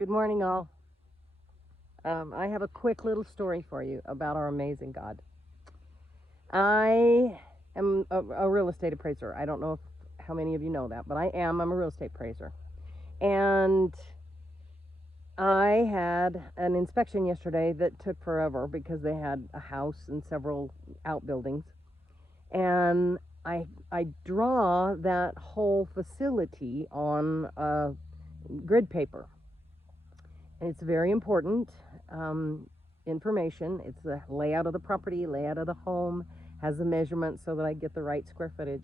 Good morning, all. I have a quick little story for you about our amazing God. I am a real estate appraiser. I don't know how many of you know that, but I'm a real estate appraiser. And I had an inspection yesterday that took forever because they had a house and several outbuildings. And I draw that whole facility on grid paper. And it's very important information. It's the layout of the property, layout of the home, has the measurements so that I get the right square footage.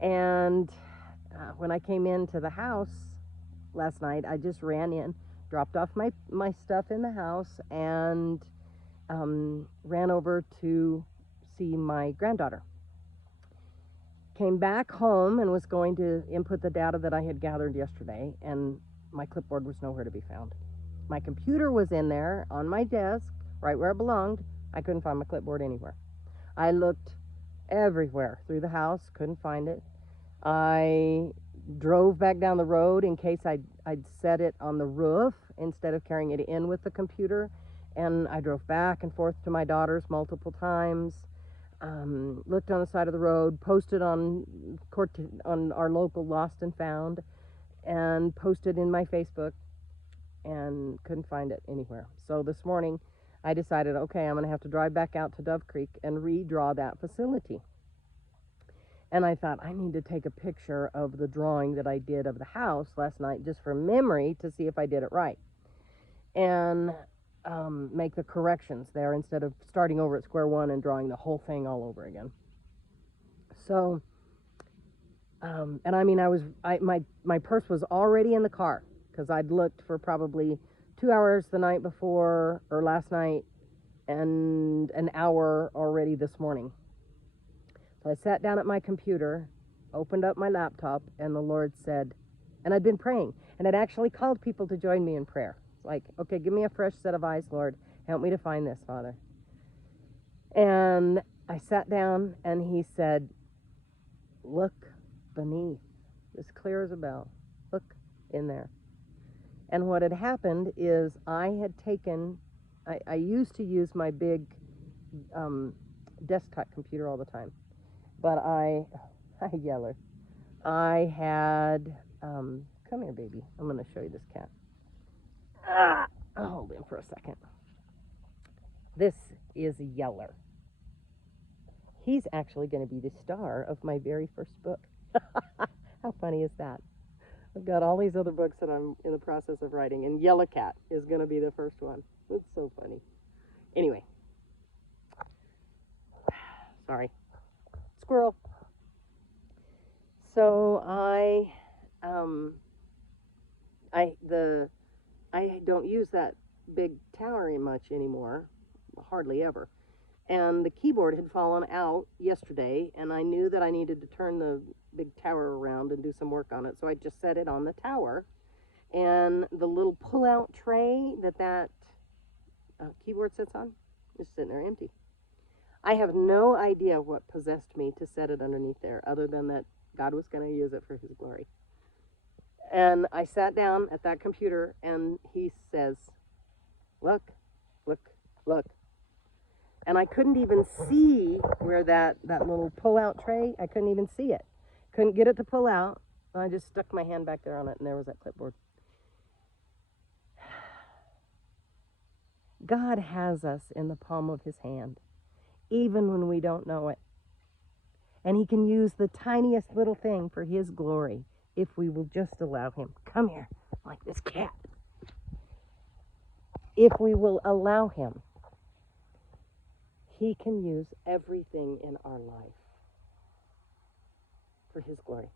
And when I came into the house last night, I just ran in, dropped off my stuff in the house, and ran over to see my granddaughter. Came back home and was going to input the data that I had gathered yesterday, and my clipboard was nowhere to be found. My computer was in there on my desk, right where it belonged. I couldn't find my clipboard anywhere. I looked everywhere through the house, couldn't find it. I drove back down the road in case I'd set it on the roof instead of carrying it in with the computer. And I drove back and forth to my daughter's multiple times. Looked on the side of the road, posted on our local Lost and Found, and posted in my Facebook, and couldn't find it anywhere. So this morning I decided, okay, I'm going to have to drive back out to Dove Creek and redraw that facility. And I thought, I need to take a picture of the drawing that I did of the house last night just for memory to see if I did it right, and make the corrections there instead of starting over at square one and drawing the whole thing all over again. So and I mean, my purse was already in the car because I'd looked for probably 2 hours the night before or last night, and an hour already this morning. So I sat down at my computer, opened up my laptop, and the Lord said, and I'd been praying, and I'd actually called people to join me in prayer. It's like, okay, give me a fresh set of eyes, Lord. Help me to find this, Father. And I sat down, and he said, look beneath, as clear as a bell. Look in there. And what had happened is I had taken, I used to use my big desktop computer all the time, but I yeller. I had, come here, baby. I'm going to show you this cat. I'll hold him for a second. This is Yeller. He's actually going to be the star of my very first book. How funny is that? I've got all these other books that I'm in the process of writing, and Yellow Cat is going to be the first one. It's so funny. Anyway. Sorry. Squirrel. So I don't use that big tower much anymore, hardly ever. And the keyboard had fallen out yesterday, and I knew that I needed to turn the big tower around and do some work on it, so I just set it on the tower. And the little pull-out tray that keyboard sits on is sitting there empty. I have no idea what possessed me to set it underneath there, other than that God was going to use it for his glory. And I sat down at that computer, and he says, look, look, look. And I couldn't even see where that little pull-out tray, I couldn't even see it. Couldn't get it to pull out. I just stuck my hand back there on it, and there was that clipboard. God has us in the palm of his hand, even when we don't know it. And he can use the tiniest little thing for his glory if we will just allow him. Come here, like this cat. If we will allow him, he can use everything in our life for his glory.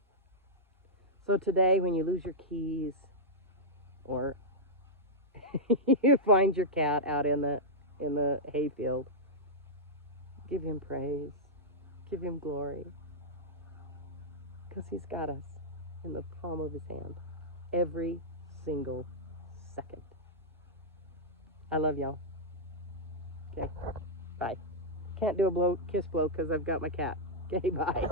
So today, when you lose your keys, or you find your cat out in the hayfield, give him praise, give him glory, because he's got us in the palm of his hand every single second. I love y'all. Okay, bye. Can't do a kiss blow because I've got my cat. Okay, bye.